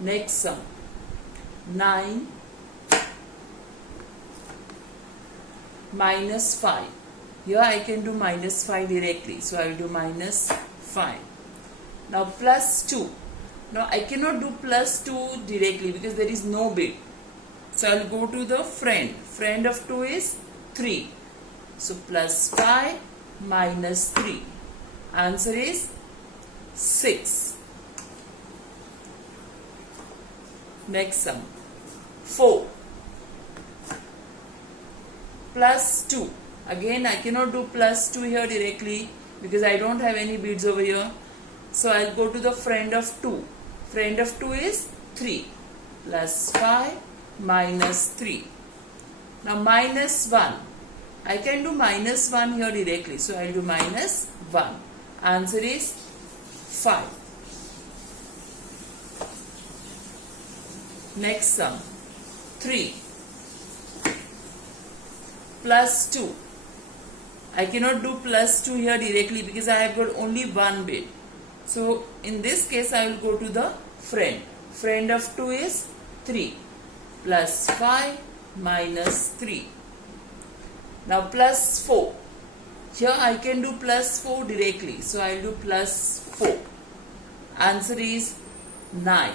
Next sum. 9 minus 5. Here I can do minus 5 directly. So I will do minus 5. Now plus 2. Now I cannot do plus 2 directly because there is no bit. So I will go to the friend. Friend of 2 is 3. So plus 5 minus 3. Answer is 6. Next sum. 4 plus 2. Again I cannot do plus 2 here directly because I don't have any bits over here. So I will go to the friend of 2. Friend of 2 is 3. Plus 5 minus 3. Now minus 1. I can do minus 1 here directly. So I will do minus 1. Answer is 5. Next sum. 3 plus 2. I cannot do plus 2 here directly because I have got only one bit. So in this case I will go to the friend. Friend of 2 is 3 plus 5 minus 3. Now plus 4. Here I can do plus 4 directly. So I will do plus 4. Answer is 9.